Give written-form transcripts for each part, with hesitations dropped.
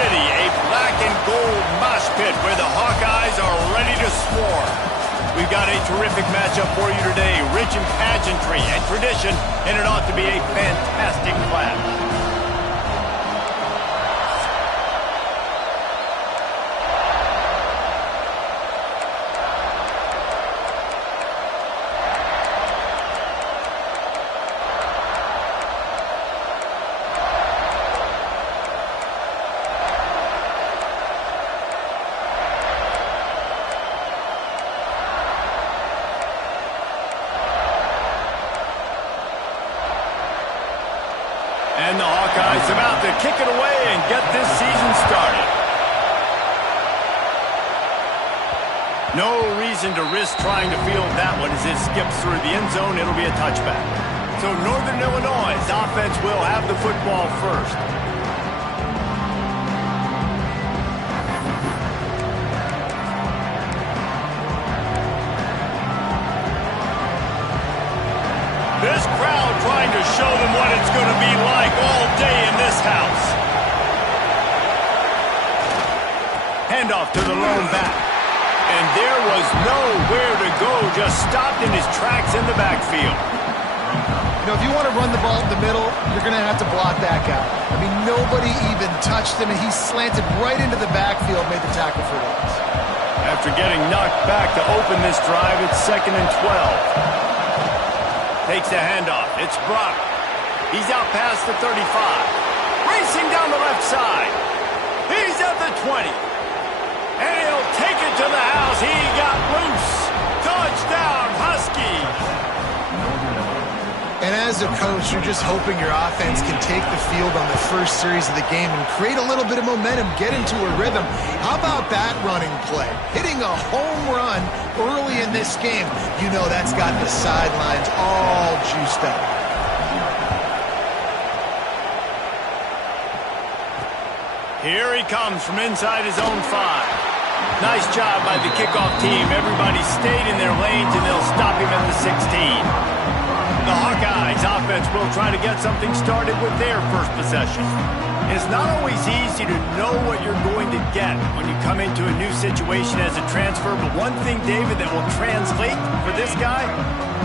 City, a black and gold mosh pit where the Hawkeyes are ready to swarm. We've got a terrific matchup for you today, rich in pageantry and tradition, and it ought to be a fantastic clash. And the Hawkeyes about to kick it away and get this season started. No reason to risk trying to field that one as it skips through the end zone. It'll be a touchback. So Northern Illinois' offense will have the football first. This crowd trying to show them what it's going to be like all day in this house. Handoff to the lone back. And there was nowhere to go, just stopped in his tracks in the backfield. You know, if you want to run the ball in the middle, you're going to have to block that guy. I mean, nobody even touched him, and he slanted right into the backfield, made the tackle for loss. After getting knocked back to open this drive, it's 2nd and 12. Takes the handoff. It's Brock. He's out past the 35. Racing down the left side. He's at the 20. And he'll take it to the house. He got loose. Touchdown, Huskies. And as a coach, you're just hoping your offense can take the field on the first series of the game and create a little bit of momentum, get into a rhythm. How about that running play? Hitting a home run early in this game. You know that's got the sidelines all juiced up. Here he comes from inside his own 5. Nice job by the kickoff team. Everybody stayed in their lanes, and they'll stop him at the 16. The Hawkeyes offense will try to get something started with their first possession. It's not always easy to know what you're going to get when you come into a new situation as a transfer, but one thing, David, that will translate for this guy,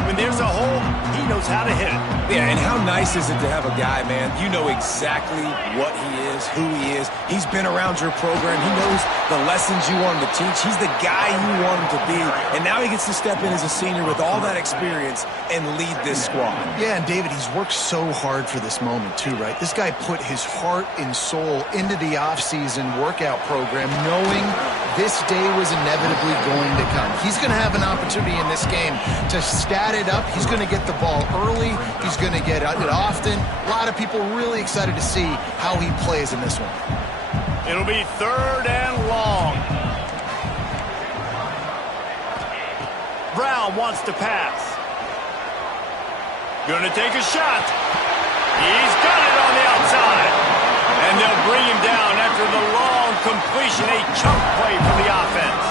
when there's a hole, he knows how to hit it. Yeah, and how nice is it to have a guy, man, you know exactly what he is, who he is. He's been around your program. He knows the lessons you want him to teach. He's the guy you want him to be. And now he gets to step in as a senior with all that experience and lead this squad. Yeah, and David, he's worked so hard for this moment too, right? This guy put his heart and soul into the offseason workout program knowing this day was inevitably going to come. He's going to have an opportunity in this game to stat it up. He's going to get the ball early. He's going to get it often. A lot of people really excited to see how he plays in this one. It'll be 3rd and long. Brown wants to pass. Gonna take a shot. He's got it on the outside. And they'll bring him down after the long completion, a chunk play for the offense.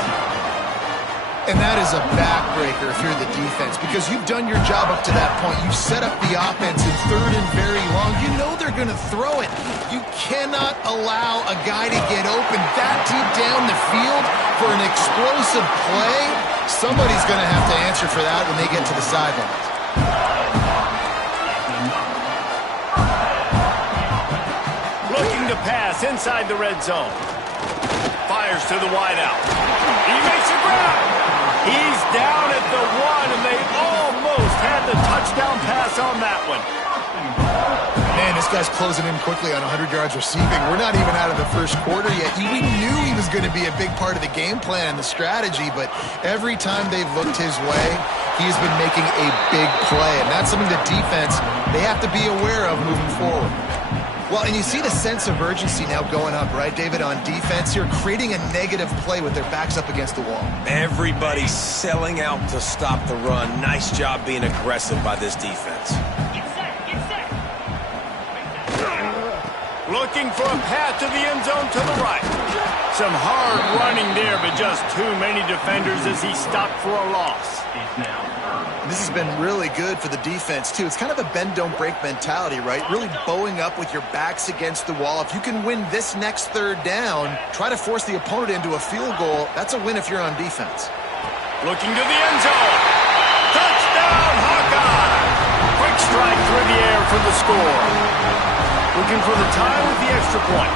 And that is a backbreaker if you're the defense, because you've done your job up to that point. You've set up the offense in 3rd and very long. You know they're going to throw it. You cannot allow a guy to get open that deep down the field for an explosive play. Somebody's going to have to answer for that when they get to the sidelines. Looking to pass inside the red zone. Fires to the wideout. He makes a grab. He's down at the 1, and they almost had the touchdown pass on that one. Man, this guy's closing in quickly on 100 yards receiving. We're not even out of the first quarter yet. We knew he was going to be a big part of the game plan and the strategy, but every time they've looked his way, he's been making a big play, and that's something the defense, they have to be aware of moving forward. Well, and you see the sense of urgency now going up, right, David, on defense here, creating a negative play with their backs up against the wall. Everybody's selling out to stop the run. Nice job being aggressive by this defense. Looking for a path to the end zone to the right. Some hard running there, but just too many defenders as he stopped for a loss. This has been really good for the defense, too. It's kind of a bend-don't-break mentality, right? Really bowing up with your backs against the wall. If you can win this next third down, try to force the opponent into a field goal. That's a win if you're on defense. Looking to the end zone. Touchdown, Hawkeye! Quick strike through the air for the score. Looking for the tie with the extra point.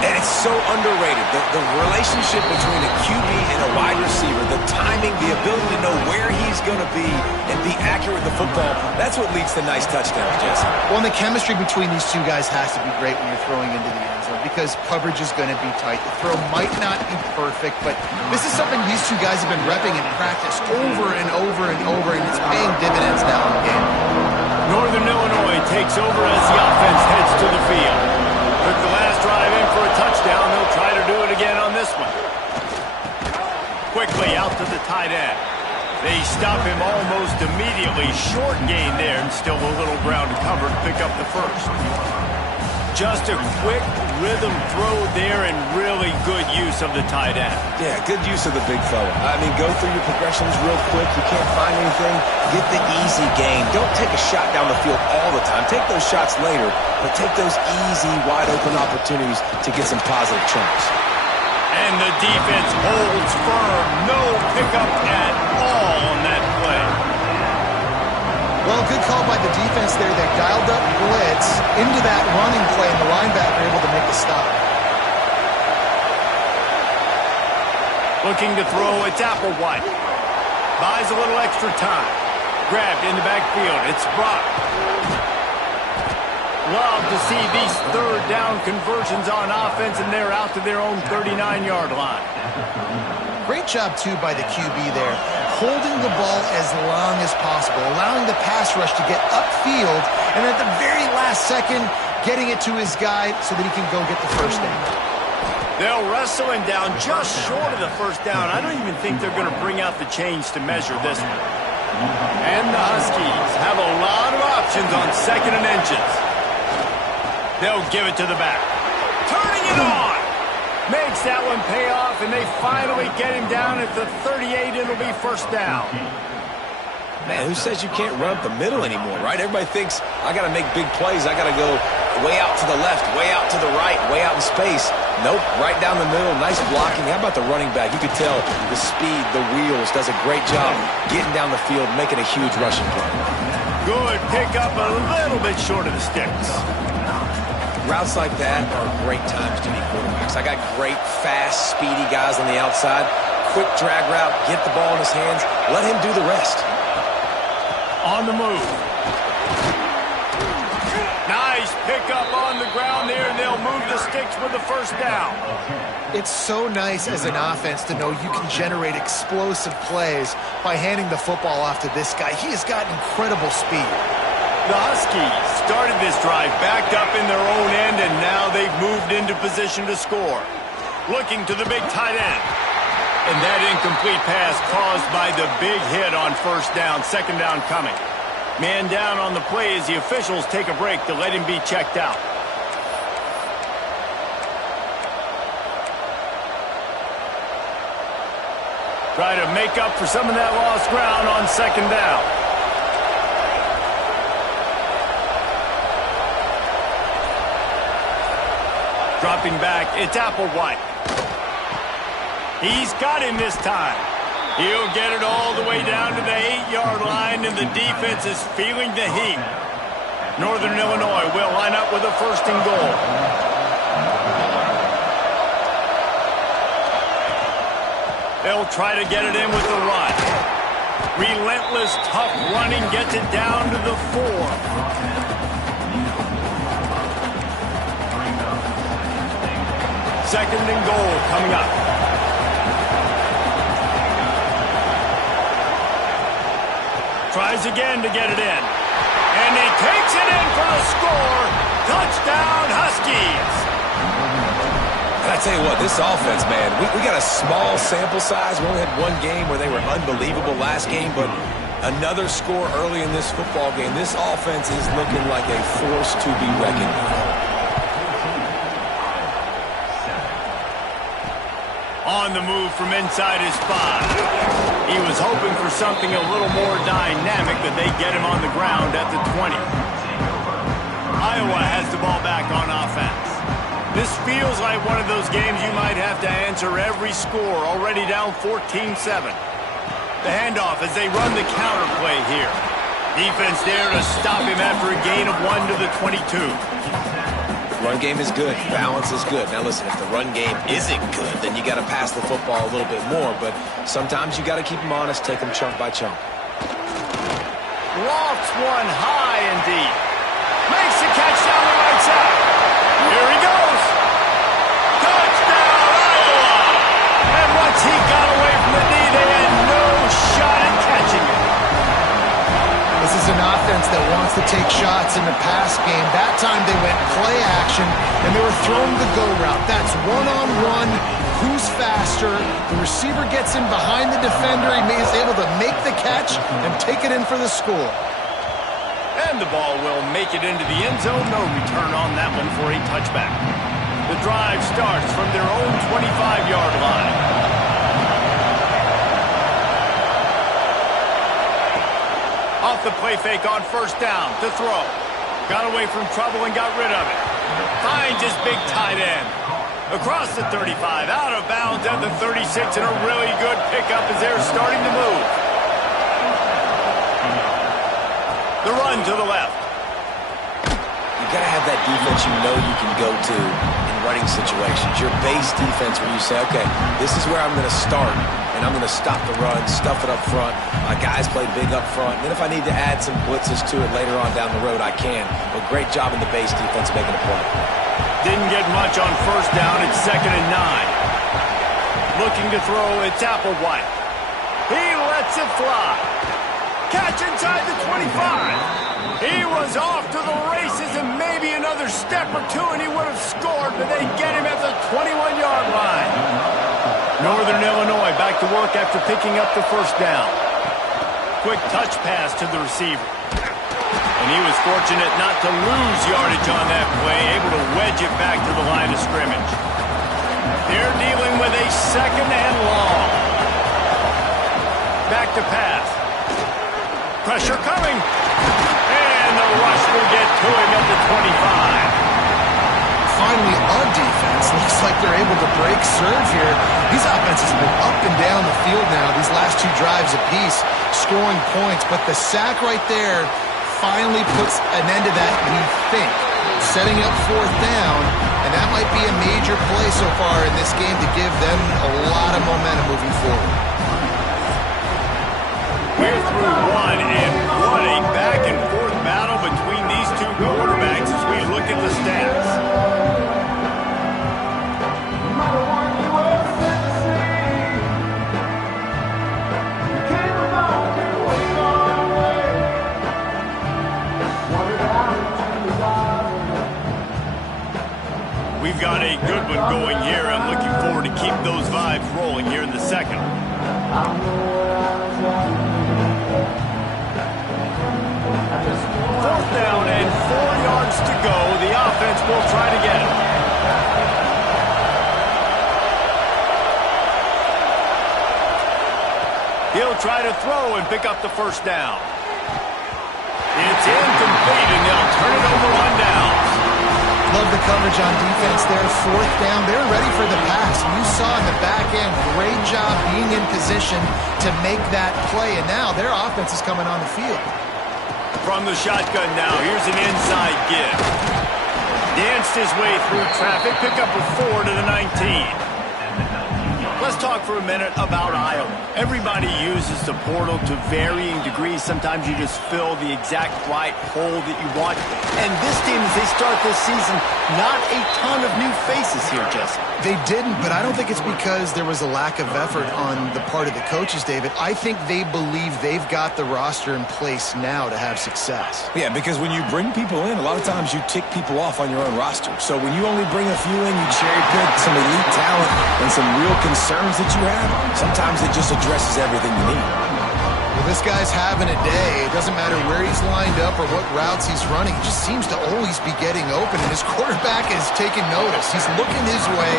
And it's so underrated. The relationship between a QB and a wide receiver, the timing, the ability to know where he's going to be and be accurate with the football, that's what leads to nice touchdowns, Jesse. Well, and the chemistry between these two guys has to be great when you're throwing into the end zone because coverage is going to be tight. The throw might not be perfect, but this is something these two guys have been repping in practice over and over and over, and it's paying dividends now in the game. Northern Illinois takes over as the offense heads to the field. Took the last drive in for a touchdown. They'll try to do it again on this one. Quickly out to the tight end. They stop him almost immediately. Short gain there and still a little ground to cover to pick up the first. Just a quick rhythm throw there and really good use of the tight end. Yeah, good use of the big fella. I mean, go through your progressions real quick. You can't find anything. Get the easy gain. Don't take a shot down the field all the time. Take those shots later, but take those easy, wide-open opportunities to get some positive chunks. And the defense holds firm. No pickup at all on that play. Well, good call by the defense there. They dialed up blitz into that running play, and the linebacker able to make the stop. Looking to throw, it's Applewhite. Buys a little extra time. Grabbed in the backfield. It's Brock. Love to see these third down conversions on offense, and they're out to their own 39-yard line. Great job, too, by the QB there. Holding the ball as long as possible, allowing the pass rush to get upfield, and at the very last second, getting it to his guy so that he can go get the first down. They'll wrestle him down just short of the first down. I don't even think they're going to bring out the chains to measure this one. And the Huskies have a lot of options on second and inches. They'll give it to the back. Turning it on. Makes that one pay off, and they finally get him down at the 38. It'll be first down. Man, who says you can't run up the middle anymore, right? Everybody thinks, I got to make big plays. I got to go way out to the left, way out to the right, way out in space. Nope, right down the middle. Nice blocking. How about the running back? You could tell the speed, the wheels, does a great job getting down the field, making a huge rushing play. Good pick up, a little bit short of the sticks. Routes like that are great times to be quarterbacks. I got great, fast, speedy guys on the outside. Quick drag route, get the ball in his hands, let him do the rest. On the move. Nice pickup on the ground there, and they'll move the sticks with the first down. It's so nice as an offense to know you can generate explosive plays by handing the football off to this guy. He has got incredible speed. The Huskies started this drive backed up in their own end, and now they've moved into position to score. Looking to the big tight end. And that incomplete pass caused by the big hit on first down. Second down coming. Man down on the play as the officials take a break to let him be checked out. Try to make up for some of that lost ground on second down. Dropping back, it's Applewhite. He's got him this time. He'll get it all the way down to the 8-yard line, and the defense is feeling the heat. Northern Illinois will line up with a first and goal. They'll try to get it in with the run. Relentless, tough running gets it down to the 4. Second and goal coming up. Tries again to get it in. And he takes it in for the score. Touchdown, Huskies. And I tell you what, this offense, man, we got a small sample size. We only had one game where they were unbelievable last game, but another score early in this football game. This offense is looking like a force to be reckoned with. On the move from inside his 5. He was hoping for something a little more dynamic, but they get him on the ground at the 20. Iowa has the ball back on offense. This feels like one of those games you might have to answer every score, already down 14-7. The handoff as they run the counter play here. Defense there to stop him after a gain of 1 to the 22. Run game is good. Balance is good. Now listen, if the run game isn't good, then you got to pass the football a little bit more. But sometimes you got to keep them honest, take them chunk by chunk. Lofts one high and deep. Makes the catch down the right side. Here he goes. Touchdown, Iowa! And once he got away from the knee, they had no shot at catching him. This is an offense that wants to take shots in the pass game. That time they went play action, and they were throwing the go route. That's one-on-one. Who's faster? The receiver gets in behind the defender. He is able to make the catch and take it in for the score. And the ball will make it into the end zone. No return on that one for a touchback. The drive starts from their own 25-yard line. Off the play fake on first down to throw. Got away from trouble and got rid of it. Finds his big tight end. Across the 35, out of bounds at the 36, and a really good pickup as they're starting to move. The run to the left. You got to have that defense you know you can go to in running situations. Your base defense where you say, okay, this is where I'm going to start, and I'm going to stop the run, stuff it up front. My guys play big up front. And then if I need to add some blitzes to it later on down the road, I can. But great job in the base defense making a play. Didn't get much on first down. It's 2nd and 9. Looking to throw, it's Applewhite. He lets it fly. Catch inside the 25. He was off to the races and maybe another step or two and he would have scored, but they get him at the 21-yard line. Northern Illinois back to work after picking up the first down. Quick touch pass to the receiver. And he was fortunate not to lose yardage on that play, able to wedge it back to the line of scrimmage. They're dealing with a 2nd and long. Back to pass. Pressure coming. And the rush will get to him at the 25. Finally, our defense looks like they're able to break serve here. These offenses have been up and down the field now, these last 2 drives apiece, scoring points. But the sack right there finally puts an end to that, we think. Setting up 4th down, and that might be a major play so far in this game to give them a lot of momentum moving forward. We're through one, and what a back-and-forth battle between these 2 quarterbacks as we look at the stats. We've got a good one going here. I'm looking forward to keep those vibes rolling here in the second. 4th down and 4 yards to go. The offense will try to get it. He'll try to throw and pick up the first down. It's incomplete, and they'll turn it over on downs. Love the coverage on defense there. 4th down. They're ready for the pass. You saw in the back end, great job being in position to make that play. And now their offense is coming on the field. From the shotgun now, here's an inside give. Danced his way through traffic, pick up a 4 to the 19. Let's talk for a minute about Iowa. Everybody uses the portal to varying degrees. Sometimes you just fill the exact right hole that you want. And this team, as they start this season, not a ton of new faces here, Jesse. They didn't, but I don't think it's because there was a lack of effort on the part of the coaches, David. I think they believe they've got the roster in place now to have success. Yeah, because when you bring people in, a lot of times you tick people off on your own roster. So when you only bring a few in, you cherry pick some elite talent and some real concerns that you have. Sometimes it just addresses everything you need. Well, this guy's having a day. It doesn't matter where he's lined up or what routes he's running. He just seems to always be getting open, and his quarterback is taking notice. He's looking his way.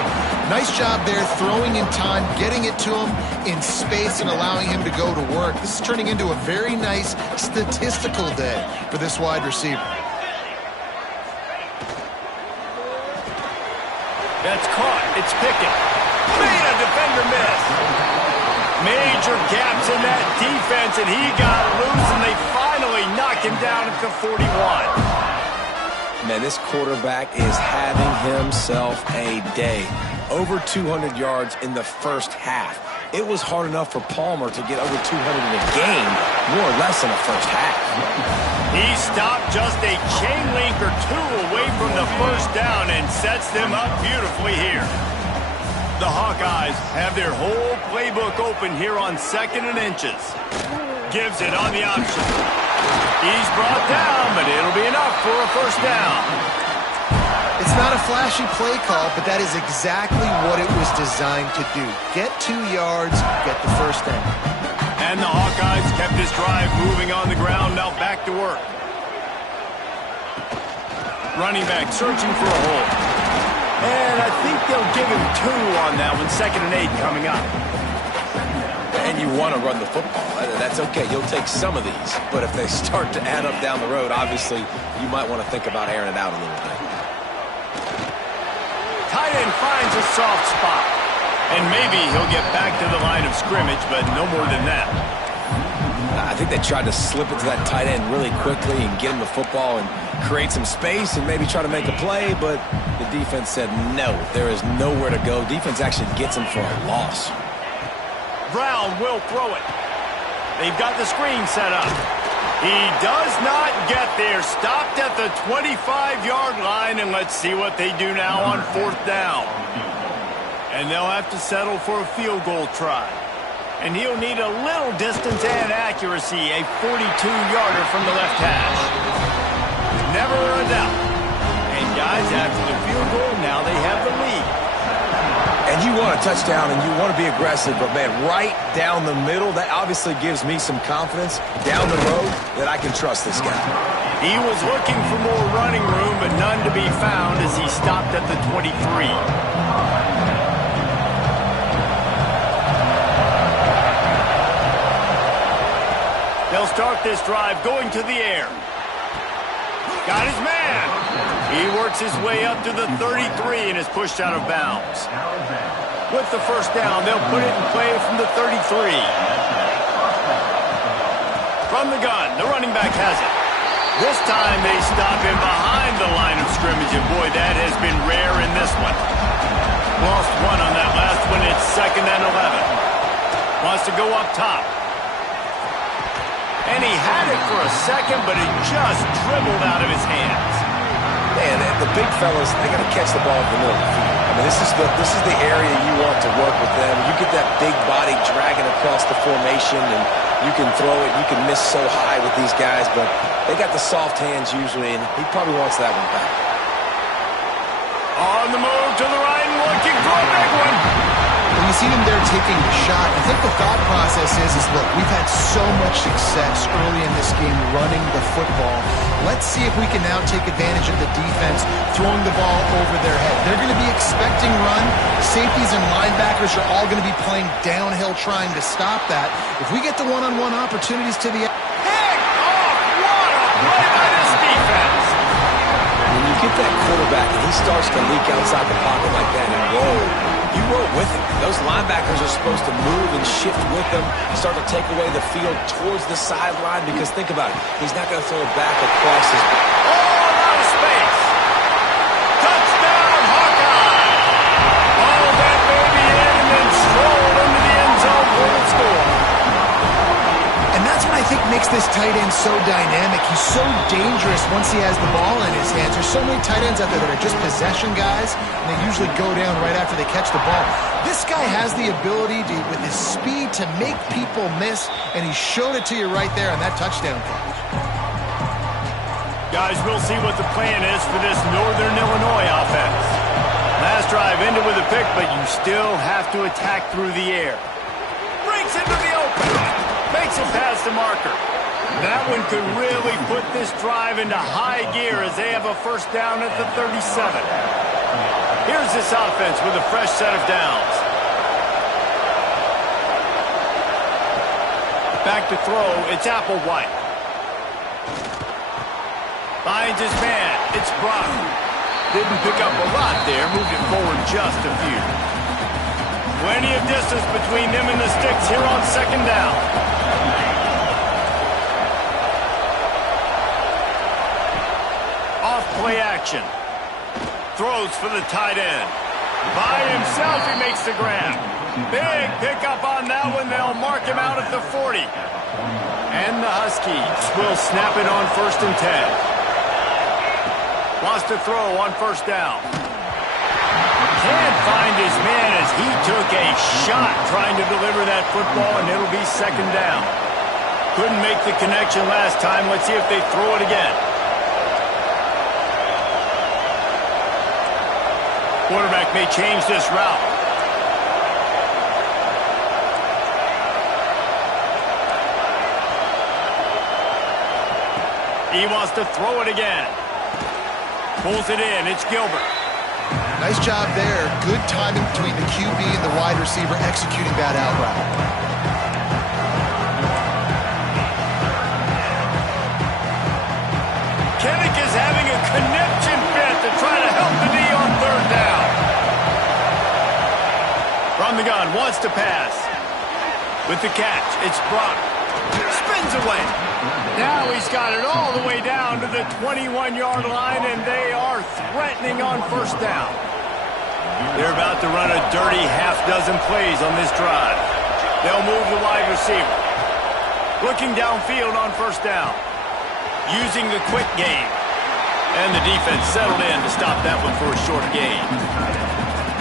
Nice job there, throwing in time, getting it to him in space, and allowing him to go to work. This is turning into a very nice statistical day for this wide receiver. That's caught. It's Pickett. Made a defender miss. Major gaps in that defense, and he got loose, and they finally knock him down at the 41. Man, this quarterback is having himself a day. Over 200 yards in the first half. It was hard enough for Palmer to get over 200 in a game, more or less in the first half. He stopped just a chain link or two away from the first down and sets them up beautifully here. The Hawkeyes have their whole playbook open here on 2nd and inches. Gives it on the option. He's brought down, but it'll be enough for a first down. It's not a flashy play call, but that is exactly what it was designed to do. Get 2 yards, get the first down. And the Hawkeyes kept this drive moving on the ground, now back to work. Running back searching for a hole. And I think they'll give him 2 on that one, 2nd and 8 coming up. And you want to run the football. That's okay. You'll take some of these. But if they start to add up down the road, obviously, you might want to think about airing it out a little bit. Tight end finds a soft spot. And maybe he'll get back to the line of scrimmage, but no more than that. I think they tried to slip it to that tight end really quickly and get him the football and create some space and maybe try to make a play, but the defense said no, there is nowhere to go. Defense actually gets him for a loss. Brown will throw it. They've got the screen set up. He does not get there. Stopped at the 25-yard line, and let's see what they do now on 4th down. And they'll have to settle for a field goal try. And he'll need a little distance and accuracy, a 42-yarder from the left hash. Never a doubt. And guys, after the field goal, now they have the lead. And you want a touchdown and you want to be aggressive, but man, right down the middle, that obviously gives me some confidence down the road that I can trust this guy. He was looking for more running room, but none to be found as he stopped at the 23. They'll start this drive going to the air. Got his man. He works his way up to the 33 and is pushed out of bounds. With the first down, they'll put it in play from the 33. From the gun, the running back has it. This time they stop him behind the line of scrimmage, and boy, that has been rare in this one. Lost 1 on that last one. It's 2nd and 11. Wants to go up top. And he had it for a second, but it just dribbled out of his hands. Man, the big fellas, they got to catch the ball in the middle of the field. I mean, this is the area you want to work with them. You get that big body dragging across the formation, and you can throw it. You can miss so high with these guys, but they got the soft hands usually, and he probably wants that one back. On the move to the right, looking for a big one. When you see him there taking the shot, I think the thought process is look, we've had so much success early in this game running the football. Let's see if we can now take advantage of the defense throwing the ball over their head. They're going to be expecting run. Safeties and linebackers are all going to be playing downhill trying to stop that. If we get the one-on-one opportunities to the... Pick off! What a play by this defense! When you get that quarterback and he starts to leak outside the pocket like that and roll, you roll with him. Those linebackers are supposed to move and shift with him, start to take away the field towards the sideline, because think about it, he's not going to throw it back across his... All out of space. Touchdown, Hawkeye! All that baby in and then strolled into the end zone for the score. And that's what I think makes this tight end so dynamic. He's so dangerous once he has the ball in his hands. There's so many tight ends out there that are just possession guys, and they usually go down right after they catch the ball. This guy has the ability to, with his speed, to make people miss, and he showed it to you right there on that touchdown catch. Guys, we'll see what the plan is for this Northern Illinois offense. Last drive ended with a pick, but you still have to attack through the air. Breaks into the open. Makes a pass against the marker. That one could really put this drive into high gear as they have a first down at the 37. Here's this offense with a fresh set of downs. Back to throw, it's Applewhite. Finds his man, it's Brock. Didn't pick up a lot there, moved it forward just a few. Plenty of distance between them and the sticks here on second down. Off play action. Throws for the tight end. By himself, he makes the grab. Big pickup on that one. They'll mark him out at the 40. And the Huskies will snap it on 1st and 10. Wants to throw on first down. Can't find his man as he took a shot trying to deliver that football, and it'll be second down. Couldn't make the connection last time. Let's see if they throw it again. Quarterback may change this route. He wants to throw it again. Pulls it in. It's Gilbert. Nice job there. Good timing between the QB and the wide receiver executing that out route. Kinnick is having a connection fit to try to help the knee on third down. From the gun, wants to pass. With the catch, it's Brock. Spins away. Now he's got it all the way down to the 21-yard line, and they are threatening on first down. They're about to run a dirty half-dozen plays on this drive. They'll move the wide receiver. Looking downfield on first down. Using the quick game. And the defense settled in to stop that one for a short gain.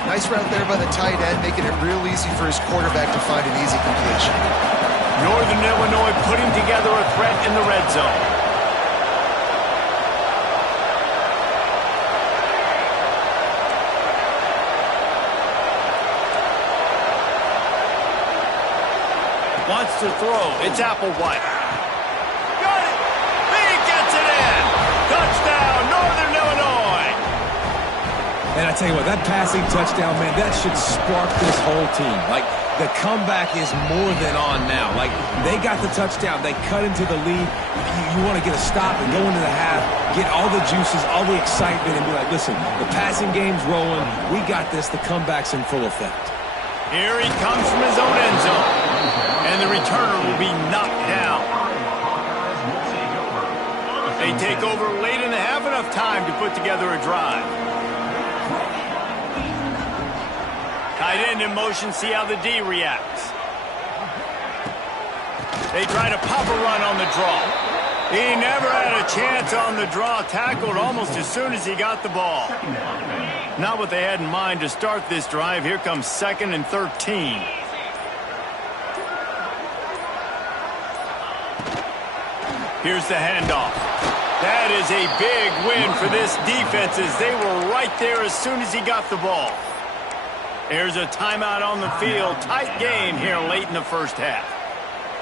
Nice route there by the tight end, making it real easy for his quarterback to find an easy completion. Northern Illinois putting together a threat in the red zone. Wants to throw. It's Applewhite. Got it. He gets it in. Touchdown, Northern Illinois. And I tell you what, that passing touchdown, man, that should spark this whole team. Like, the comeback is more than on now. Like, they got the touchdown. They cut into the lead. You want to get a stop and go into the half, get all the juices, all the excitement, and be like, listen, the passing game's rolling. We got this. The comeback's in full effect. Here he comes from his own end zone. And the returner will be knocked down. They take over late in the half, enough time to put together a drive. Tight end in motion, see how the D reacts. They try to pop a run on the draw. He never had a chance on the draw, tackled almost as soon as he got the ball. Not what they had in mind to start this drive. Here comes 2nd and 13. Here's the handoff. That is a big win for this defense as they were right there as soon as he got the ball. There's a timeout on the field. Tight game here late in the first half.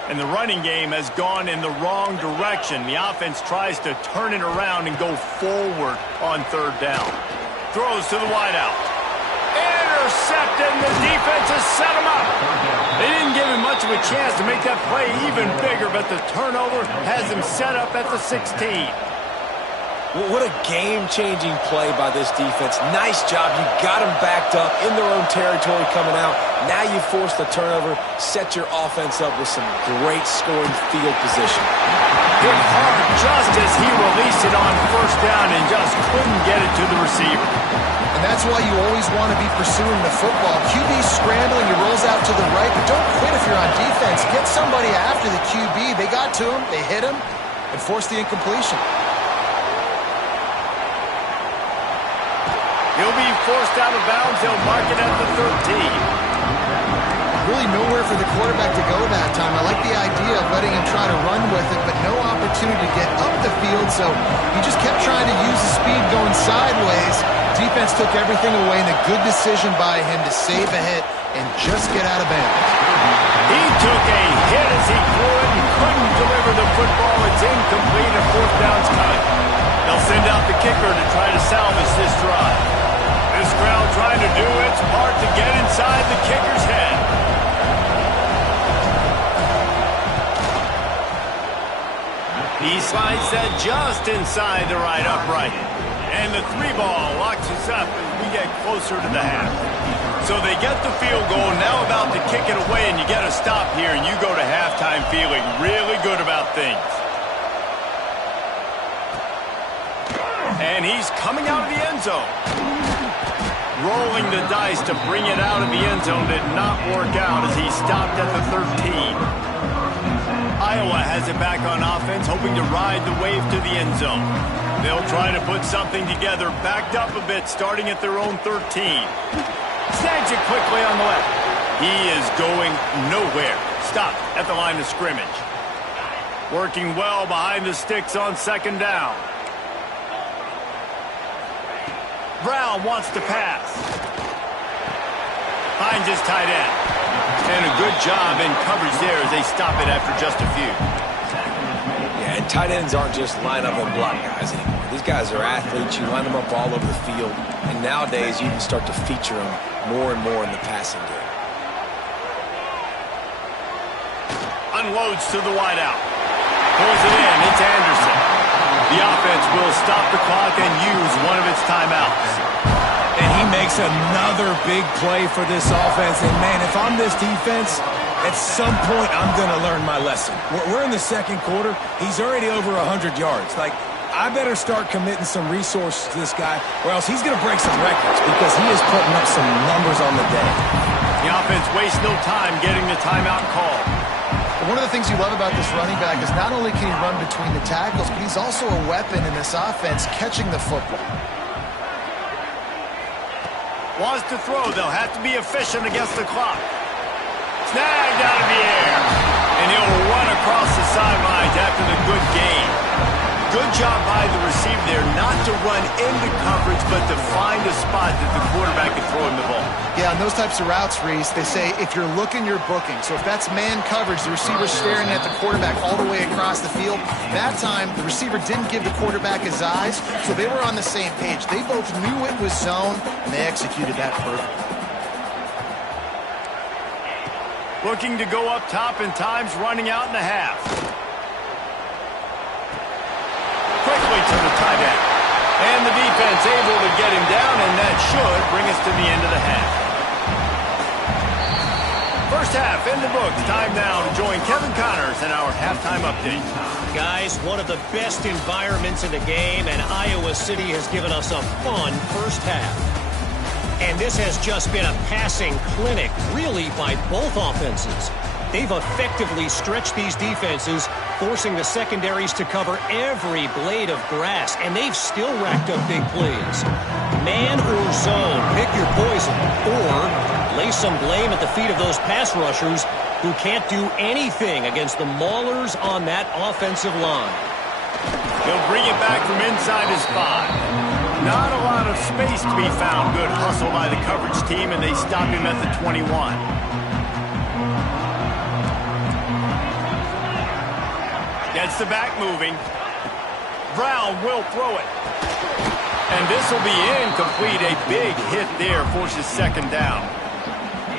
And the running game has gone in the wrong direction. The offense tries to turn it around and go forward on third down. Throws to the wideout. Intercepted, and the defense has set him up. They didn't give him much of a chance to make that play even bigger, but the turnover has him set up at the 16. What a game-changing play by this defense. Nice job. You got them backed up in their own territory coming out. Now you force the turnover, set your offense up with some great scoring field position. Hit hard just as he released it on first down and just couldn't get it to the receiver. And that's why you always want to be pursuing the football. QB scrambling, he rolls out to the right, but don't quit if you're on defense. Get somebody after the QB. They got to him, they hit him, and forced the incompletion. He'll be forced out of bounds. They'll mark it at the 13. Really nowhere for the quarterback to go that time. I like the idea of letting him try to run with it, but no opportunity to get up the field, so he just kept trying to use the speed going sideways. Defense took everything away, and a good decision by him to save a hit and just get out of bounds. He took a hit as he threw it and couldn't send out the kicker to try to salvage this drive. This crowd trying to do its part to get inside the kicker's head. He slides that just inside the right upright. And the 3-ball locks us up as we get closer to the half. So they get the field goal, now about to kick it away, and you get a stop here, and you go to halftime feeling really good about things. And he's coming out of the end zone. Rolling the dice to bring it out of the end zone did not work out as he stopped at the 13. Iowa has it back on offense, hoping to ride the wave to the end zone. They'll try to put something together, backed up a bit, starting at their own 13. Snags it quickly on the left. He is going nowhere. Stopped at the line of scrimmage. Working well behind the sticks on second down. Brown wants to pass. Finds his tight end. And a good job in coverage there as they stop it after just a few. Yeah, and tight ends aren't just line up and block guys anymore. These guys are athletes. You line them up all over the field. And nowadays, you can start to feature them more and more in the passing game. Unloads to the wideout. Pulls it in. It's Anderson. The offense will stop the clock and use one of its timeouts. And he makes another big play for this offense. And, man, if I'm this defense, at some point I'm going to learn my lesson. We're in the second quarter. He's already over 100 yards. Like, I better start committing some resources to this guy, or else he's going to break some records because he is putting up some numbers on the day. The offense wastes no time getting the timeout called. One of the things you love about this running back is not only can he run between the tackles, but he's also a weapon in this offense catching the football. Wants to throw. They'll have to be efficient against the clock. Snagged out of the air. And he'll run across the sidelines after the good gain. Good job by the receiver there not to run into coverage, but to find a spot that the quarterback can throw him the ball. Yeah, on those types of routes, Reese, they say if you're looking, you're booking. So if that's man coverage, the receiver's staring at the quarterback all the way across the field. That time, the receiver didn't give the quarterback his eyes, so they were on the same page. They both knew it was zone, and they executed that perfectly. Looking to go up top, and time's running out in the half. Quickly to the tight end. And the defense able to get him down, and that should bring us to the end of the half. First half in the books. Time now to join Kevin Connors in our halftime update. Guys, one of the best environments in the game, and Iowa City has given us a fun first half. And this has just been a passing clinic, really, by both offenses. They've effectively stretched these defenses, forcing the secondaries to cover every blade of grass, and they've still racked up big plays. Man or zone, pick your poison, or lay some blame at the feet of those pass rushers who can't do anything against the maulers on that offensive line. He'll bring it back from inside his 5. Not a lot of space to be found. Good hustle by the coverage team, and they stop him at the 21. Gets the back moving. Brown will throw it. And this will be incomplete. A big hit there forces second down.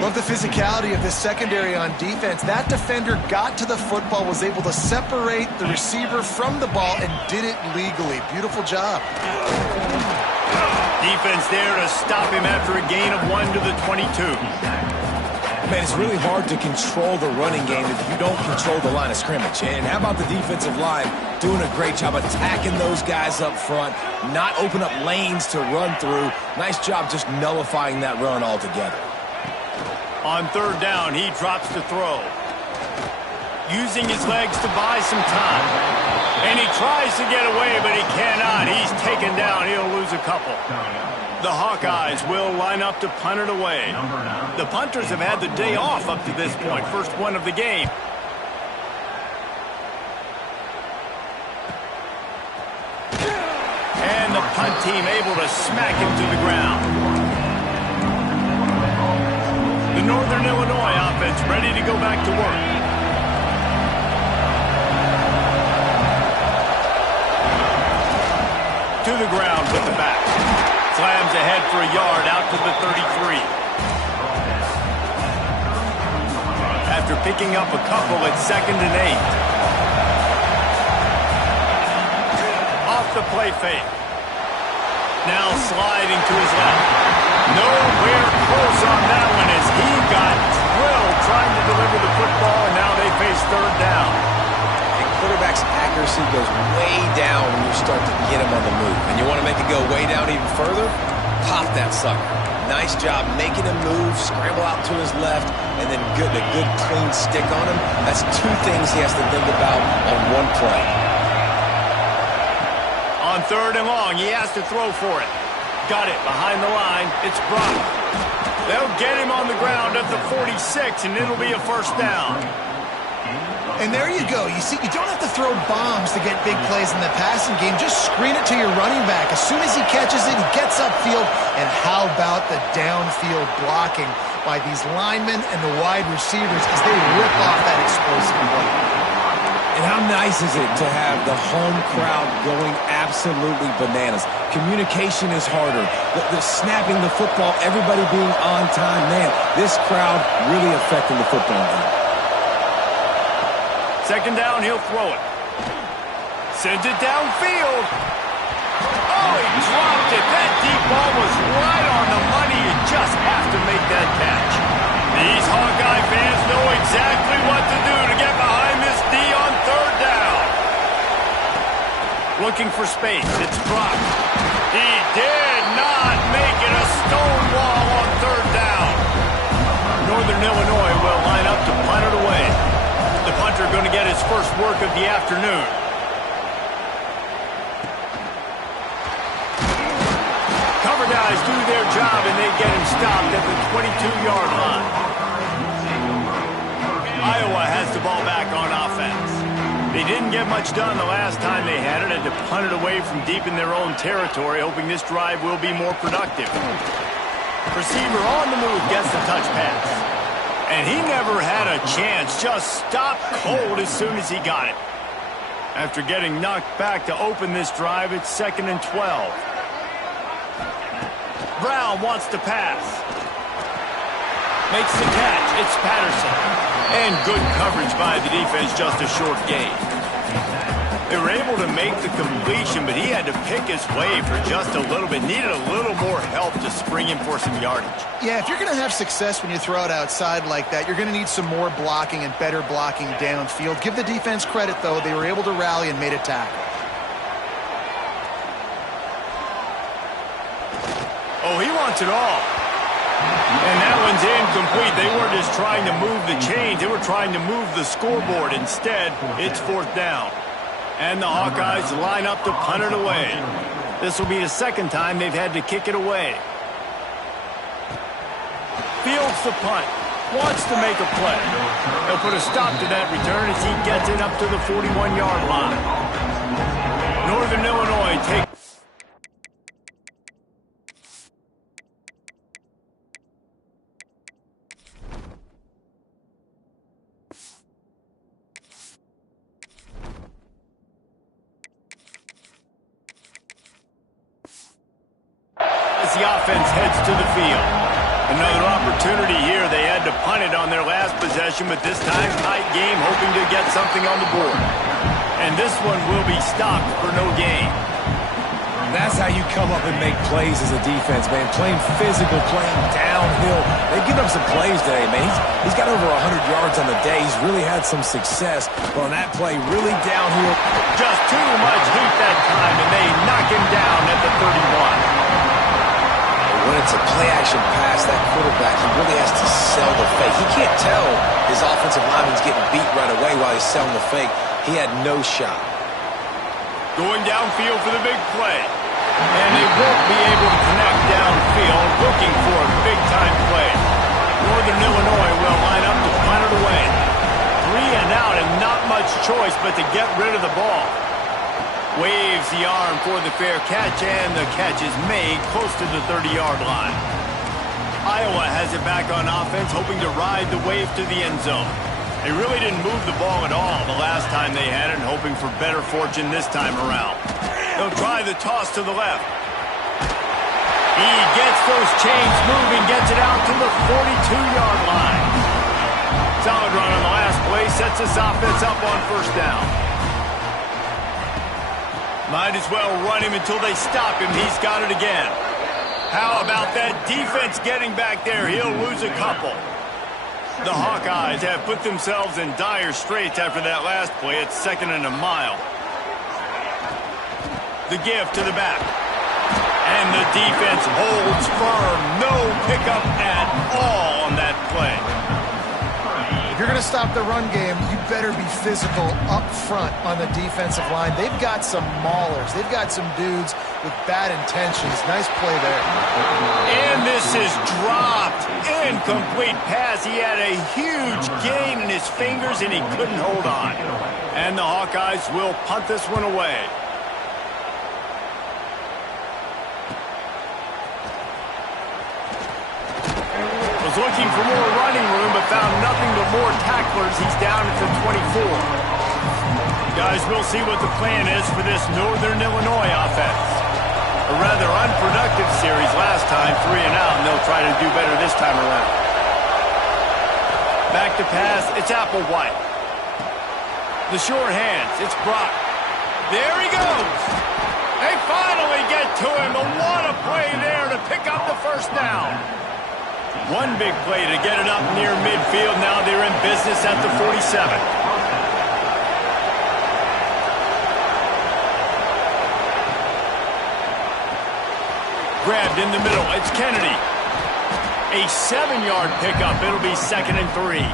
Love the physicality of this secondary on defense. That defender got to the football, was able to separate the receiver from the ball, and did it legally. Beautiful job. Defense there to stop him after a gain of 1 to the 22. Man, it's really hard to control the running game if you don't control the line of scrimmage. And how about the defensive line doing a great job attacking those guys up front, not open up lanes to run through. Nice job just nullifying that run altogether. On third down, he drops to throw. Using his legs to buy some time. And he tries to get away, but he cannot. He's taken down. He'll lose a couple. The Hawkeyes will line up to punt it away. The punters have had the day off up to this point. First one of the game. And the punt team able to smack him to the ground. The Northern Illinois offense ready to go back to work. To the ground with the back. Slams ahead for a yard out to the 33. After picking up a couple at 2nd and 8. Off the play fake. Now sliding to his left. Nowhere close on that one as he got drilled trying to deliver the football, and now they face 3rd down. Quarterback's accuracy goes way down when you start to get him on the move. And you want to make it go way down even further? Pop that sucker. Nice job making him move, scramble out to his left, and then a good clean stick on him. That's 2 things he has to think about on one play. On 3rd and long, he has to throw for it. Got it behind the line. It's Brock. They'll get him on the ground at the 46, and it'll be a 1st down. And there you go. You see, you don't have to throw bombs to get big plays in the passing game. Just screen it to your running back. As soon as he catches it, he gets upfield. And how about the downfield blocking by these linemen and the wide receivers as they rip off that explosive play. And how nice is it to have the home crowd going absolutely bananas? Communication is harder. The snapping the football, everybody being on time. Man, this crowd really affecting the football game. 2nd down, he'll throw it. Sends it downfield. Oh, he dropped it. That deep ball was right on the money. You just have to make that catch. These Hawkeye fans know exactly what to do to get behind this D on 3rd down. Looking for space. It's Brock. He did not make it a stone wall on 3rd down. Northern Illinois will line up to punt it away. The punter going to get his first work of the afternoon. Cover guys do their job, and they get him stopped at the 22-yard line. Iowa has the ball back on offense. They didn't get much done the last time they had it, and to punt it away from deep in their own territory, hoping this drive will be more productive. Receiver on the move gets the touch pass. And he never had a chance, just stopped cold as soon as he got it. After getting knocked back to open this drive, it's 2nd and 12. Brown wants to pass. Makes the catch. It's Patterson. And good coverage by the defense, just a short gain. They were able to make the completion, but he had to pick his way for just a little bit. Needed a little more help to spring him for some yardage. Yeah, if you're going to have success when you throw it outside like that, you're going to need some more blocking and better blocking downfield. Give the defense credit, though. They were able to rally and made a tackle. Oh, he wants it all. And that one's incomplete. They weren't just trying to move the chains. They were trying to move the scoreboard. Instead, it's 4th down. And the Hawkeyes line up to punt it away. This will be the 2nd time they've had to kick it away. Fields the punt. Wants to make a play. They'll put a stop to that return as he gets it up to the 41-yard line. Northern Illinois takes... The offense heads to the field. Another opportunity here. They had to punt it on their last possession, but this time tight game, hoping to get something on the board. And this one will be stopped for no gain. That's how you come up and make plays as a defense, man. Playing physical, playing downhill. They've given up some plays today, man. He's got over 100 yards on the day. He's really had some success. But on that play, really downhill. Just too much heat that time, and they knock him down at the 31. When it's a play-action pass, that quarterback, he really has to sell the fake. He can't tell his offensive lineman's getting beat right away while he's selling the fake. He had no shot. Going downfield for the big play. And they won't be able to connect downfield, looking for a big-time play. Northern Illinois will line up to punt it away. 3 and out, and not much choice but to get rid of the ball. Waves the arm for the fair catch, and the catch is made close to the 30-yard line. Iowa has it back on offense, hoping to ride the wave to the end zone. They really didn't move the ball at all the last time they had it, and hoping for better fortune this time around. He'll try the toss to the left. He gets those chains moving, gets it out to the 42-yard line. Solid run on the last play, sets this offense up on first down. Might as well run him until they stop him. He's got it again. How about that defense getting back there? He'll lose a couple. The Hawkeyes have put themselves in dire straits after that last play. It's 2nd and a mile. The give to the back. And the defense holds firm. No pickup at all on that play. If you're going to stop the run game, you better be physical up front on the defensive line. They've got some maulers. They've got some dudes with bad intentions. Nice play there. And this is dropped. Incomplete pass. He had a huge gain in his fingers, and he couldn't hold on. And the Hawkeyes will punt this one away. Was looking for more running room, but found nothing but more tacklers. He's down at the 24. Guys, we'll see what the plan is for this Northern Illinois offense. A rather unproductive series last time, 3 and out, and they'll try to do better this time around. Back to pass, it's Applewhite. The short hands, it's Brock. There he goes. They finally get to him, and what a play there to pick up the first down. One big play to get it up near midfield. Now they're in business at the 47. Grabbed in the middle. It's Kennedy. A 7-yard pickup. It'll be 2nd and 3.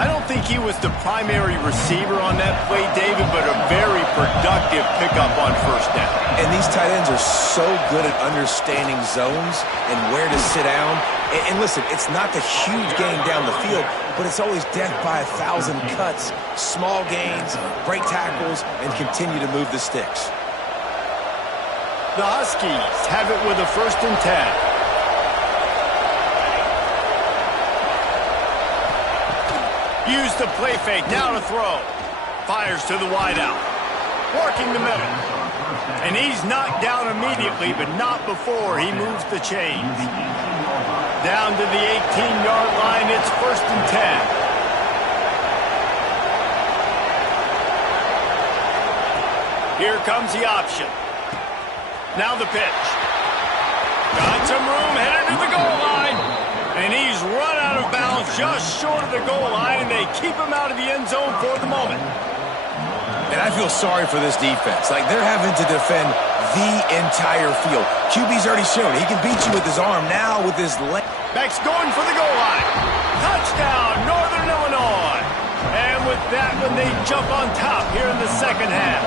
I don't think he was the primary receiver on that play, David, but a very productive pickup on first down. And these tight ends are so good at understanding zones and where to sit down. And listen, it's not the huge gain down the field, but it's always death by 1,000 cuts, small gains, break tackles, and continue to move the sticks. The Huskies have it with a 1st and 10. Use the play fake, now to throw. Fires to the wideout. Working the middle. And he's knocked down immediately, but not before he moves the chains. Down to the 18-yard line, it's 1st and 10. Here comes the option. Now the pitch. Got some room, headed to the goal line. And he's run out of bounds just short of the goal line, and they keep him out of the end zone for the moment. And I feel sorry for this defense. Like, they're having to defend the entire field. QB's already shown he can beat you with his arm. Now with his leg. Beck's going for the goal line. Touchdown, Northern Illinois. And with that one, they jump on top here in the second half.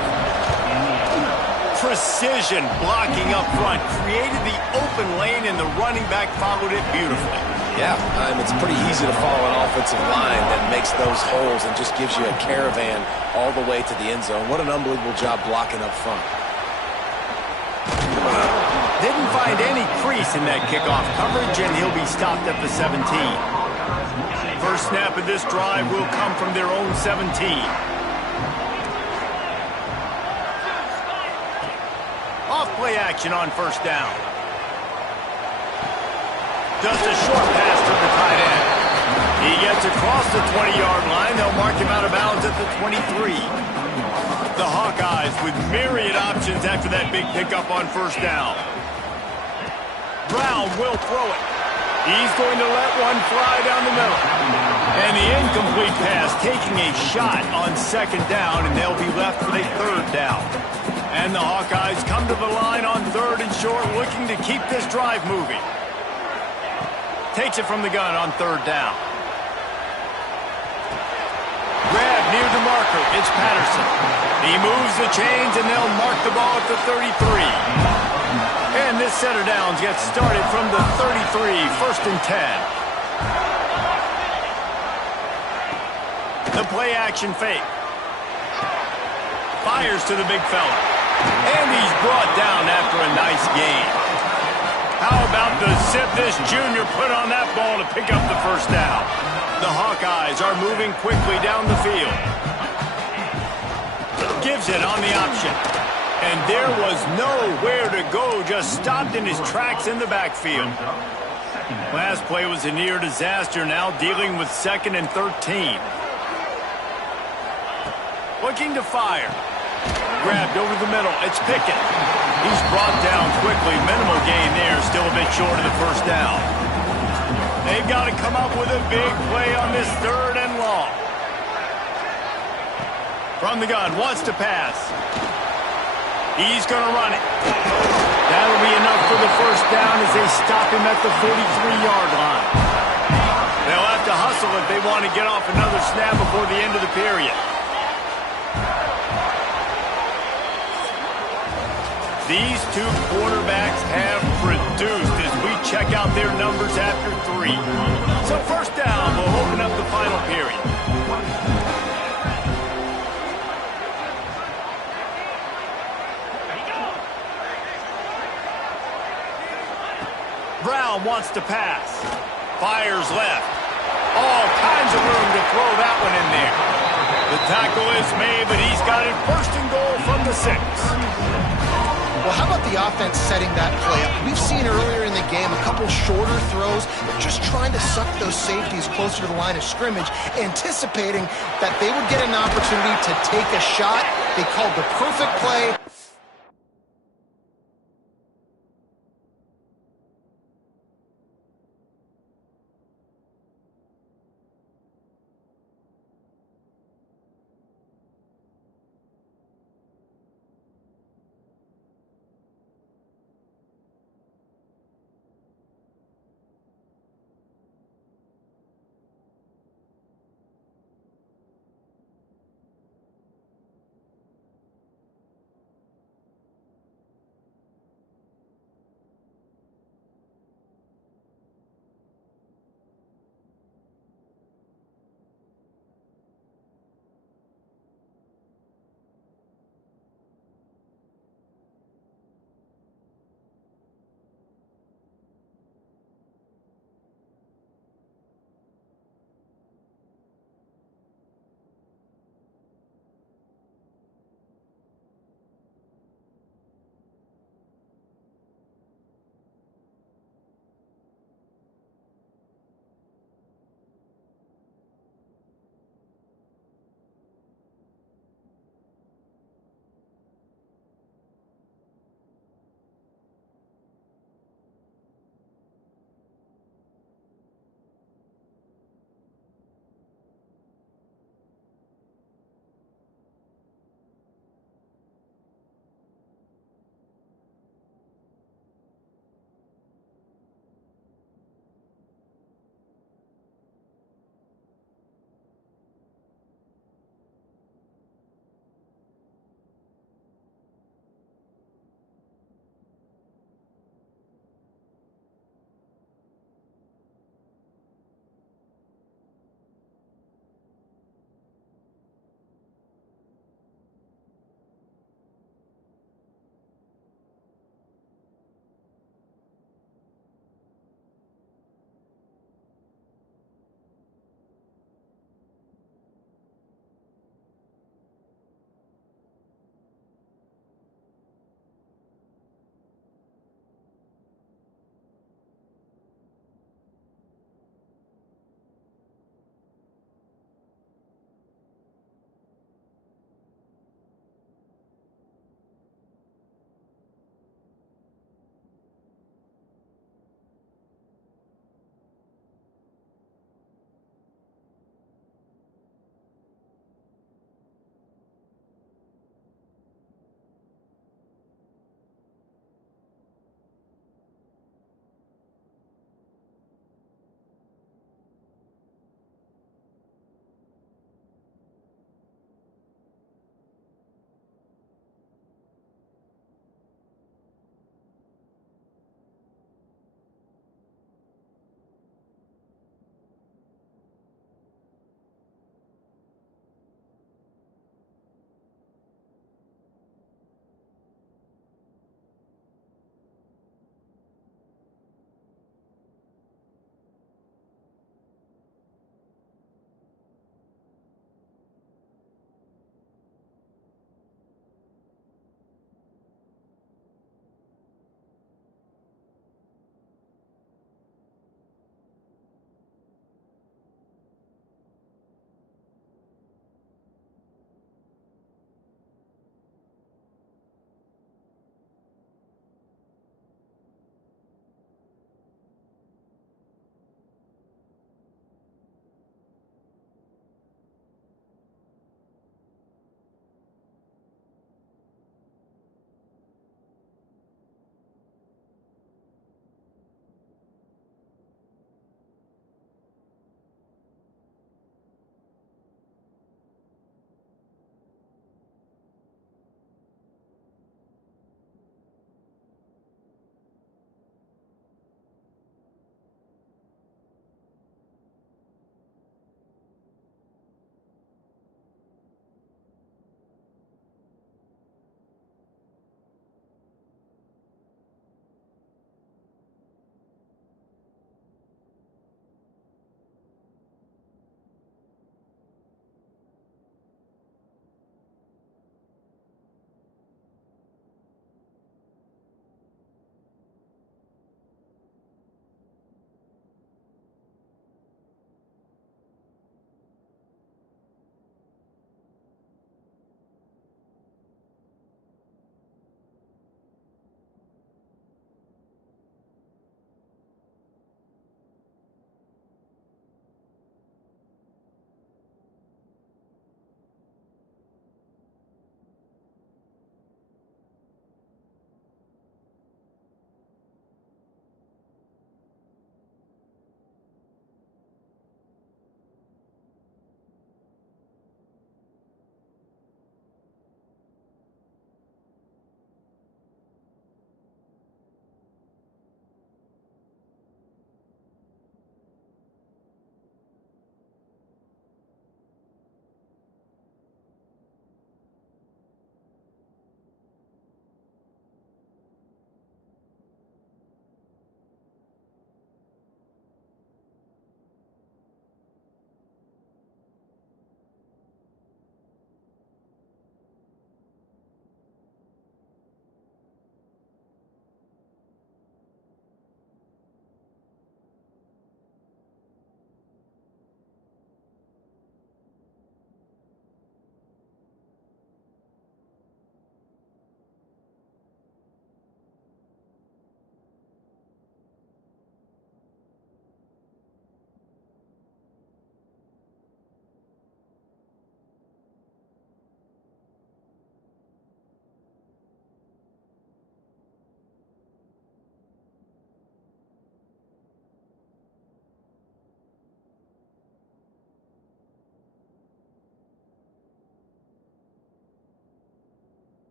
Precision blocking up front. Created the open lane, and the running back followed it beautifully. Yeah, it's pretty easy to follow an offensive line that makes those holes and just gives you a caravan all the way to the end zone. What an unbelievable job blocking up front. Didn't find any crease in that kickoff coverage, and he'll be stopped at the 17. First snap of this drive will come from their own 17. Off play action on first down. Just a short pass to the tight end. He gets across the 20-yard line. They'll mark him out of bounds at the 23. The Hawkeyes with myriad options after that big pickup on first down. Brown will throw it. He's going to let one fly down the middle. And the incomplete pass taking a shot on second down, and they'll be left with a third down. And the Hawkeyes come to the line on 3rd and short, looking to keep this drive moving. Takes it from the gun on 3rd down. Grab near the marker. It's Patterson. He moves the chains, and they'll mark the ball at the 33. And this set of downs gets started from the 33, 1st and 10. The play action fake. Fires to the big fella. And he's brought down after a nice gain. How about the zip this junior put on that ball to pick up the first down? The Hawkeyes are moving quickly down the field. Gives it on the option. And there was nowhere to go, just stopped in his tracks in the backfield. Last play was a near disaster, now dealing with 2nd and 13. Looking to fire. Grabbed over the middle. It's Pickett. He's brought down quickly. Minimal gain there. Still a bit short of the first down. They've got to come up with a big play on this 3rd and long. From the gun. Wants to pass. He's going to run it. That'll be enough for the first down as they stop him at the 43-yard line. They'll have to hustle if they want to get off another snap before the end of the period. These two quarterbacks have produced as we check out their numbers after 3. So first down will open up the final period. Brown wants to pass. Fires left. All kinds of room to throw that one in there. The tackle is made, but he's got it 1st and goal from the 6. Well, how about the offense setting that play up? We've seen earlier in the game a couple shorter throws. They're just trying to suck those safeties closer to the line of scrimmage, anticipating that they would get an opportunity to take a shot. They called the perfect play.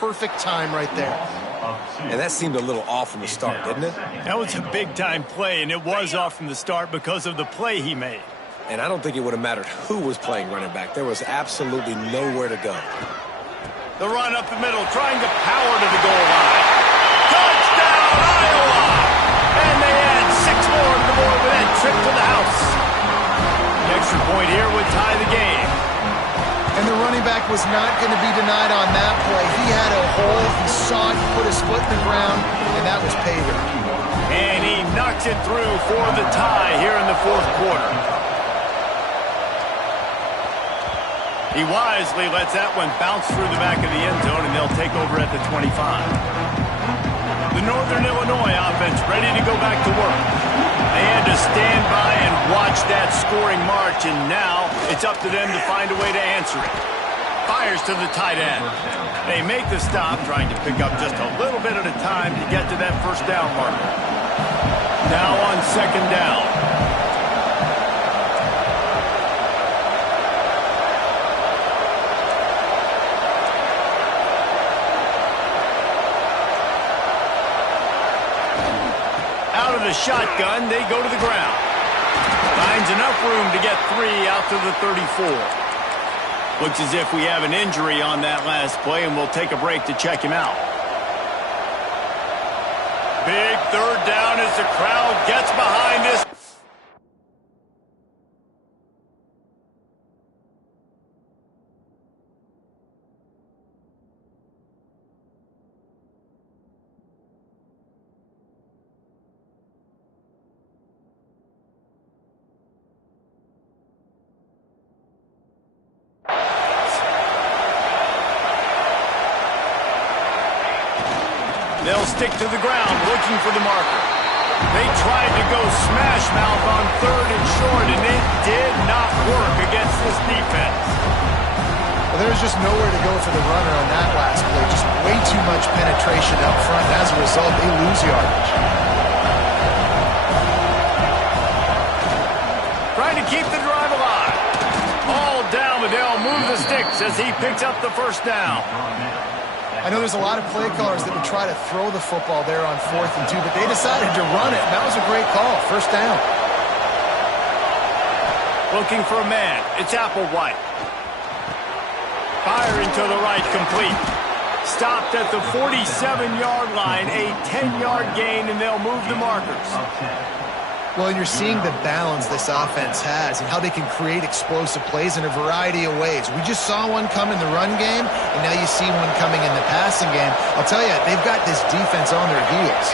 perfect time right there. And that seemed a little off from the start, didn't it? That was a big-time play, and it was off from the start because of the play he made. And I don't think it would have mattered who was playing running back. There was absolutely nowhere to go. The run up the middle, trying to power to the goal line. Touchdown, Iowa! And they add 6 more to the board with that trip to the house. The extra point here would tie the game. And the running back was not going to be denied on that play. He had a hole, he saw it, he put his foot in the ground, and that was pay dirt. And he knocks it through for the tie here in the fourth quarter. He wisely lets that one bounce through the back of the end zone, and they'll take over at the 25. The Northern Illinois offense ready to go back to work. They had to stand by and watch that scoring march, and now it's up to them to find a way to answer it. Fires to the tight end. They make the stop, trying to pick up just a little bit at a time to get to that first down marker. Now on second down. Out of the shotgun, they go to the ground. Finds enough room to get 3 out to the 34. Looks as if we have an injury on that last play, and we'll take a break to check him out. Big third down as the crowd gets behind this. They'll stick to the ground, looking for the marker. They tried to go smash mouth on third and short, and it did not work against this defense. Well, there was just nowhere to go for the runner on that last play. Just way too much penetration up front. As a result, they lose yardage. Trying to keep the drive alive. All down, but they'll move the sticks as he picks up the first down. I know there's a lot of play callers that would try to throw the football there on 4th and 2, but they decided to run it, and that was a great call. First down. Looking for a man. It's Applewhite. Firing to the right, complete. Stopped at the 47-yard line, a 10-yard gain, and they'll move the markers. Well, you're seeing the balance this offense has and how they can create explosive plays in a variety of ways. We just saw one come in the run game, and now you see one coming in the passing game. I'll tell you, they've got this defense on their heels.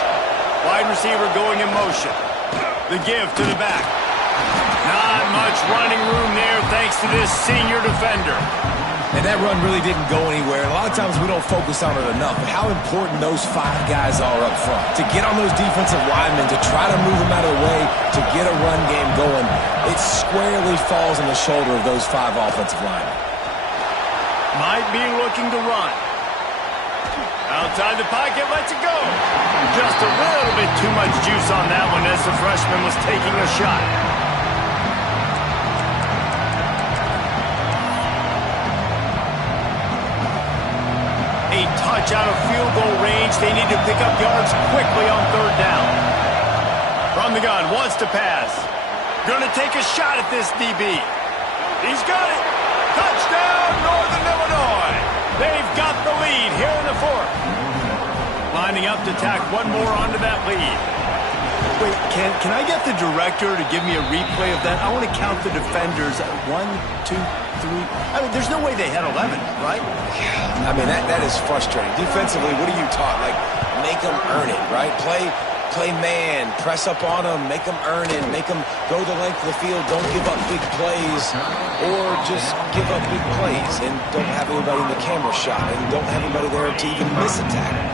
Wide receiver going in motion. The give to the back. Not much running room there thanks to this senior defender. And that run really didn't go anywhere. A lot of times we don't focus on it enough, but how important those 5 guys are up front. To get on those defensive linemen, to try to move them out of the way, to get a run game going, it squarely falls on the shoulder of those 5 offensive linemen. Might be looking to run. Outside the pocket, lets it go. Just a little bit too much juice on that one as the freshman was taking a shot. A touch out of field goal range. They need to pick up yards quickly on third down. From the gun, wants to pass. Gonna take a shot at this DB. He's got it. Touchdown, Northern Illinois. They've got the lead here in the fourth. Lining up to tack one more onto that lead. Wait, can I get the director to give me a replay of that? I want to count the defenders. 1, 2, 3. I mean, there's no way they had 11, right? I mean, that is frustrating. Defensively, what are you taught? Like, make them earn it, right? Play man, press up on them, make them earn it, make them go the length of the field, don't give up big plays, or just give up big plays and don't have anybody in the camera shot and don't have anybody there to even miss a tackle.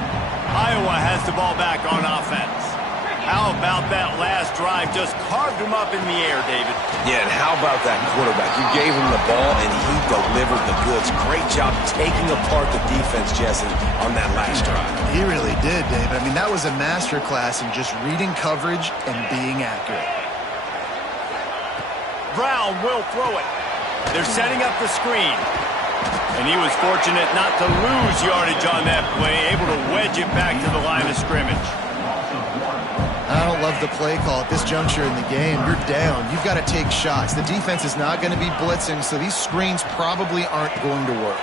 Iowa has the ball back on offense. How about that last drive? Just carved him up in the air, David. Yeah, and how about that quarterback? You gave him the ball, and he delivered the goods. Great job taking apart the defense, Jesse, on that last drive. He really did, David. I mean, that was a masterclass in just reading coverage and being accurate. Brown will throw it. They're setting up the screen. And he was fortunate not to lose yardage on that play, able to wedge it back to the line of scrimmage. I don't love the play call at this juncture in the game. You're down. You've got to take shots. The defense is not going to be blitzing, so these screens probably aren't going to work.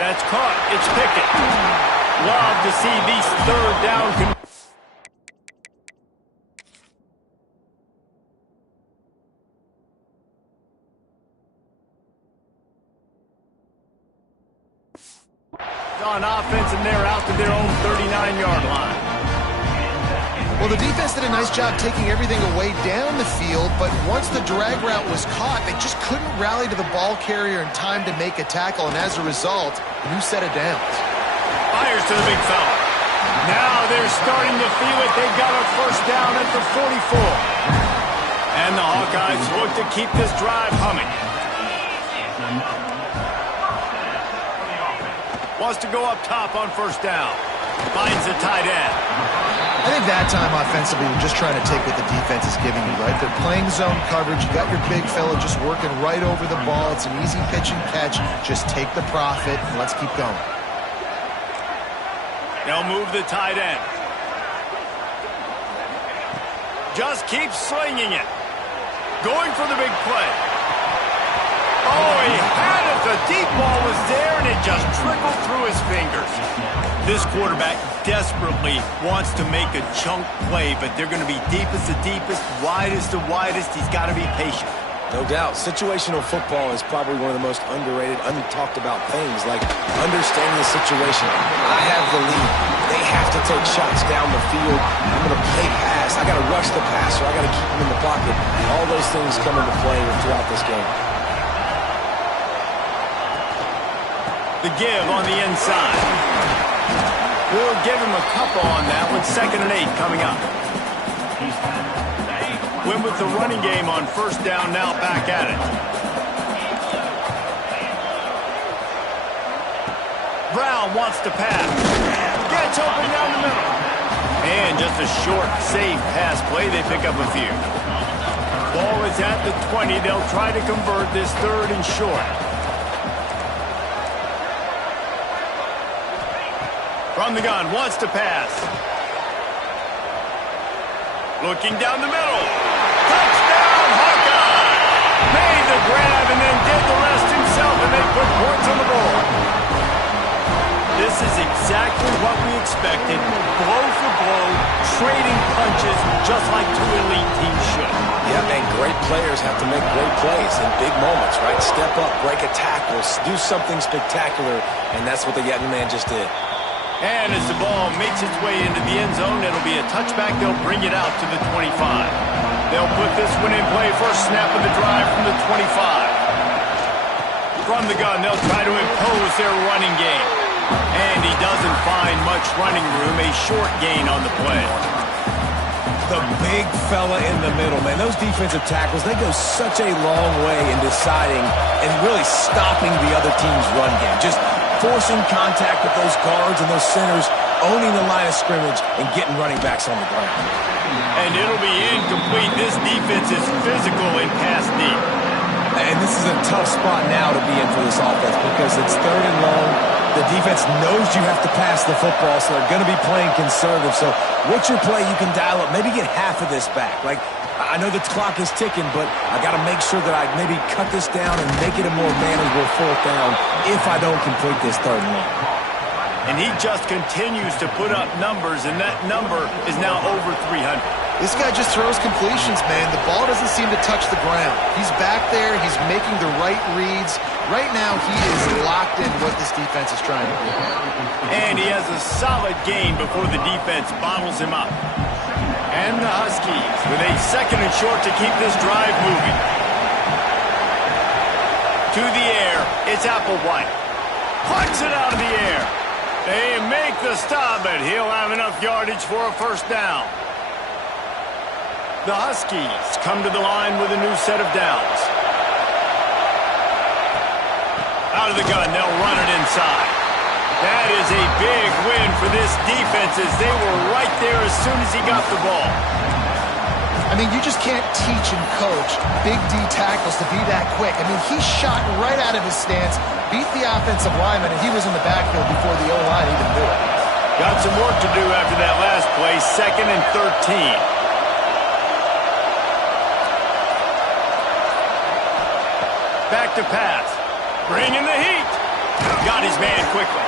That's caught. It's Pickett. Love to see these third down. On offense, and they're out to their own 39-yard line. Well, the defense did a nice job taking everything away down the field, but once the drag route was caught, they just couldn't rally to the ball carrier in time to make a tackle, and as a result, a new set of downs. Fires to the big fella. Now they're starting to feel it. They got a first down at the 44. And the Hawkeyes look to keep this drive humming. Wants to go up top on first down. Finds the tight end. I think that time offensively, we're just trying to take what the defense is giving you, right? They're playing zone coverage. You got your big fella just working right over the ball. It's an easy pitch and catch. Just take the profit and let's keep going. They'll move the tight end. Just keep slinging it. Going for the big play. Oh, he had it. The deep ball was there, and it just trickled through his fingers. This quarterback desperately wants to make a chunk play, but they're going to be deepest to deepest, widest to widest. He's got to be patient. No doubt. Situational football is probably one of the most underrated, untalked about things, like understanding the situation. I have the lead. They have to take shots down the field. I'm going to play pass. I got to rush the passer. I got to keep him in the pocket. All those things come into play throughout this game. The give on the inside. We'll give him a couple on that one. 2nd and 8 coming up. Went with the running game on first down, now back at it. Brown wants to pass. Gets open down the middle. And just a short, safe pass play. They pick up a few. Ball is at the 20. They'll try to convert this 3rd and short. From the gun, wants to pass. Looking down the middle. Touchdown, Hawkeye! Made the grab and then did the rest himself, and they put points on the board. This is exactly what we expected. Blow for blow, trading punches, just like two elite teams should. Yeah, and great players have to make great plays in big moments, right? Step up, break a tackle, do something spectacular, and that's what the young man just did. And as the ball makes its way into the end zone, it'll be a touchback. They'll bring it out to the 25. They'll put this one in play. First snap of the drive from the 25. From the gun, they'll try to impose their running game. And he doesn't find much running room. A short gain on the play. The big fella in the middle, man. Those defensive tackles, they go such a long way in deciding and really stopping the other team's run game. Just forcing contact with those guards and those centers, owning the line of scrimmage, and getting running backs on the ground. And it'll be incomplete. This defense is physical and pass deep. And this is a tough spot now to be in for this offense because it's 3rd and long. The defense knows you have to pass the football, so they're going to be playing conservative. So what's your play you can dial up? Maybe get half of this back. Like, I know the clock is ticking, but I got to make sure that I maybe cut this down and make it a more manageable 4th down if I don't complete this 3rd and long. And he just continues to put up numbers, and that number is now over 300. This guy just throws completions, man. The ball doesn't seem to touch the ground. He's back there. He's making the right reads. Right now, he is locked into what this defense is trying to do. And he has a solid gain before the defense bottles him up. And the Huskies with a 2nd and short to keep this drive moving. To the air, it's Applewhite. Punts it out of the air. They make the stop, but he'll have enough yardage for a first down. The Huskies come to the line with a new set of downs. Out of the gun, they'll run it inside. That is a big win for this defense as they were right there as soon as he got the ball. I mean, you just can't teach and coach big D tackles to be that quick. I mean, he shot right out of his stance, beat the offensive lineman, and he was in the backfield before the O-line even knew it. Got some work to do after that last play, 2nd and 13. Back to pass. Bring in the heat. Got his man quickly.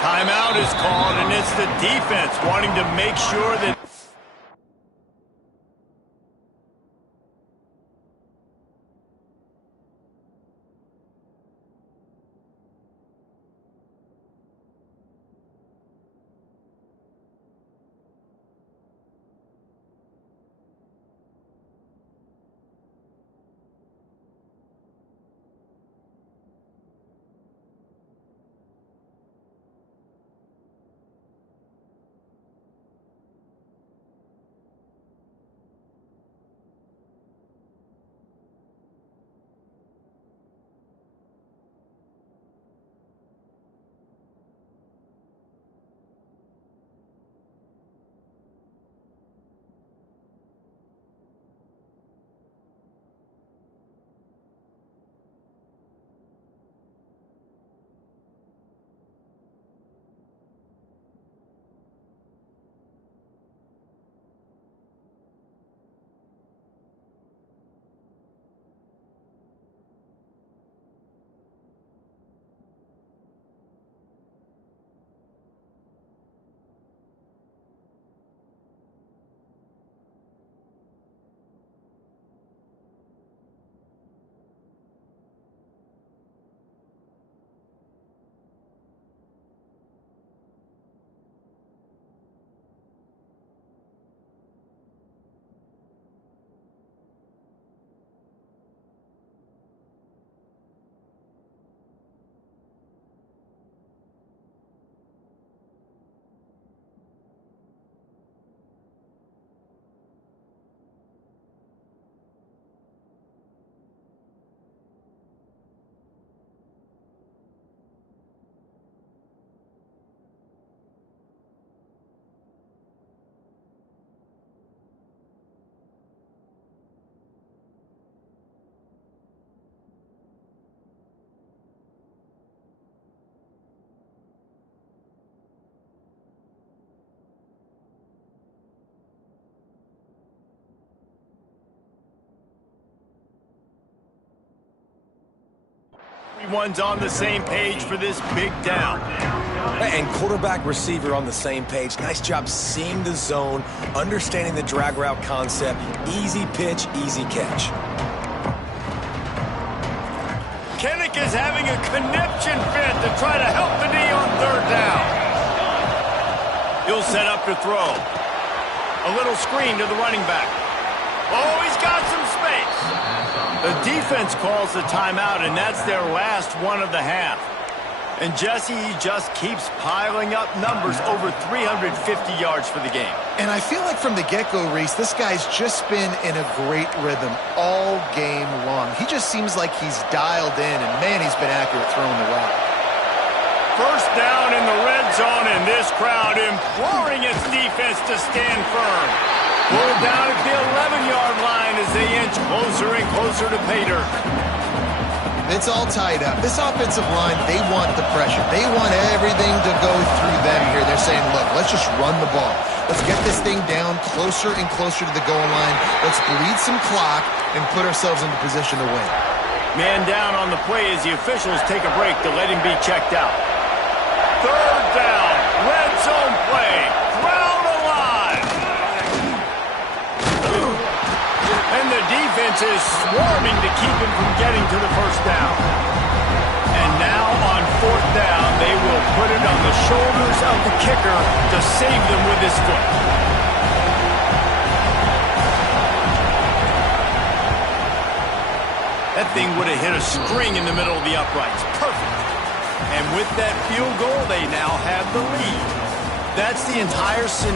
Timeout is called, and it's the defense wanting to make sure that... Everyone's on the same page for this big down. And quarterback, receiver on the same page. Nice job seeing the zone, understanding the drag route concept. Easy pitch, easy catch. Kinnick is having a conniption fit to try to help the D on 3rd down. He'll set up to throw. A little screen to the running back. Oh, he's got some space. The defense calls the timeout, and that's their last one of the half. And Jesse, he just keeps piling up numbers, over 350 yards for the game. And I feel like from the get-go, Reese, this guy's just been in a great rhythm all game long. He just seems like he's dialed in, and man, he's been accurate throwing the rock. 1st down in the red zone, and this crowd imploring its defense to stand firm. Pulled down at the 11-yard line as they inch closer and closer to pay dirt. It's all tied up. This offensive line, they want the pressure. They want everything to go through them here. They're saying, look, let's just run the ball. Let's get this thing down closer and closer to the goal line. Let's bleed some clock and put ourselves into position to win. Man down on the play as the officials take a break to let him be checked out. 3rd down, red zone play, crowd alive. And the defense is swarming to keep him from getting to the 1st down. And now on 4th down, they will put it on the shoulders of the kicker to save them with his foot. That thing would have hit a string in the middle of the uprights. Perfect. And with that field goal, they now have the lead. That's the entire scenario.